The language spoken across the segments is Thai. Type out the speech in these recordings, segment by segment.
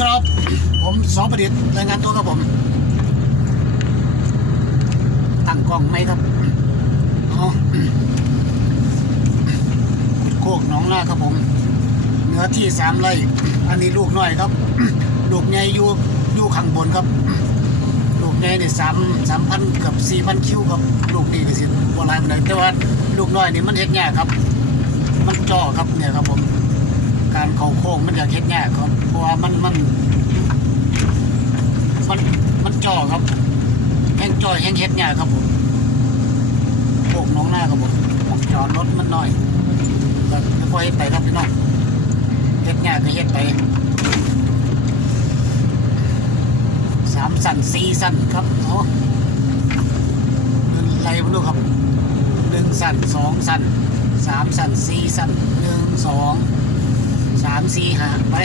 ครับ ผมสอประดิษฐ์รายงานตัวครับผม ตั้งกล้องไหมครับอ๋อโคกหนองนาครับผม เนื้อที่สามไร่ อันนี้ลูกน้อยครับ ลูกใหญ่อยู่อยู่ข้างบนครับ ลูกใหญ่เนี่ยสามสามพันกับสี่พันคิวครับ ลูกดีก็สิบหลายปานใดแต่ว่าลูกน้อยนี่มันเฮ็ดยากครับ มันจ่อครับเนี่ยครับผม การเขาโค้งมันอยากเฮ็ดยากครับเพราะว่ามันมัน มันมันจ่อครับแห้งจ่อยแห้งเฮ็ดยากครับผมโค้งน้องหน้าครับผมจอดรถมันหน้อยก็ค่อยๆเฮ็ดไปครับพี่น้องเฮ็ดยากก็เฮ็ดไปสามสั่นสี่สั่นครับโอ้เดินไล่มาดูครับหนึ่งสั่นสองสั่นสามสั่นสี่สั่นหนึ่งสอง สี่ห้าไป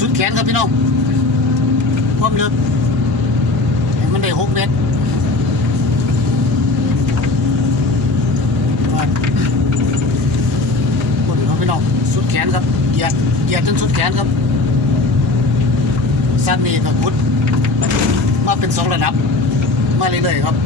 สุดแขนครับพี่น้องความลึกมันได้หกเมตรคนครับพี่น้องสุดแขนครับเหยียดเหยียดจนสุดแขนครับสั้นนี่ก็พุดมาเป็นสองระดับ มาเรื่อยๆครับ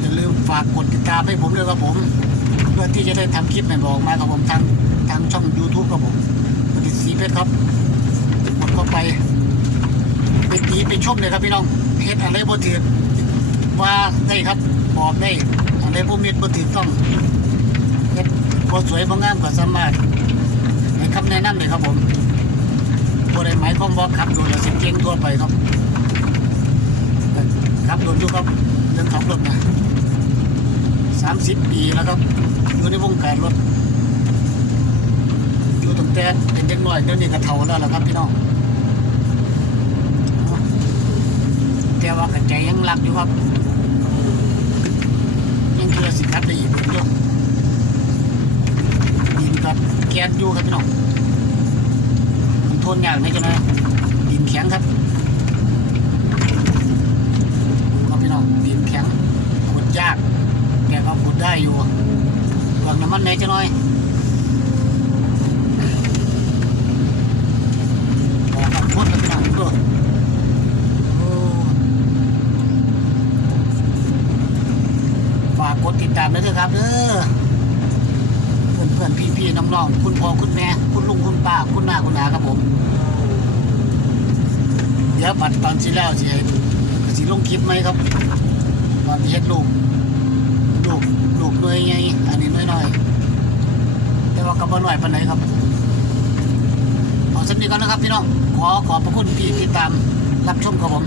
อย่าลืมฝากกดติดตามให้ผมด้วยครับผม เพื่อที่จะได้ทำคลิปใหม่ๆอกมาครับผมทางทางช่อง YouTube ครับผมผลิตสีเพชรครับกดเข้าไปไปตีไปชมเลยครับพี่น้องเพชรอะไรบ่ถือว่าได้ครับบอกได้อะไรบ่มีบ่ถือต้องเพชรบ่สวยบ่งามก็สามารถให้คำแนะนำเลยครับผมบ่ได้หมายความว่าขับโดนแล้วสิเก่งทั่วไปครับครับโดนอยู่ครับเรื่องขับรถนะ สามสิบปีแล้วครับอยู่ในวงการรถอยู่ตั้งแต่เป็นเด็กน้อยเดี๋ยวนี้ก็เฒ่าแล้วล่ะครับพี่น้องแต่ว่ากระใจยังรักอยู่ครับยังเชื่อสิครับได้อีกผมอยู่ดินกับแกนอยู่ครับพี่น้องมันทนยากไหมจ๊ะนะดินแข็งครับพี่น้องดินแข็งขุดยาก แต่ก็ขุดได้อยู่วางน้ำมัน ไหนจะน้อยฝากกดติดตามด้วยเถอะครับเด้อเพื่อนเพื่อนพี่พี่ๆน้องๆคุณพ่อคุณแม่คุณลุงคุณป้าคุณหน้าคุณอาครับผม เดี๋ยวบัดตอนที่แล้วสิสิลงคลิปไหมครับ ตอนเฮ็ดลูกลูกลูกหน่วยใหญ่อันนี้น้อยน้ อยๆแต่ว่าก็บ่น้อยปานไหนครับขอสักนิดก่อนนะครับพี่น้องขอขอบพระคุณที่ติดตามรับชมครับผม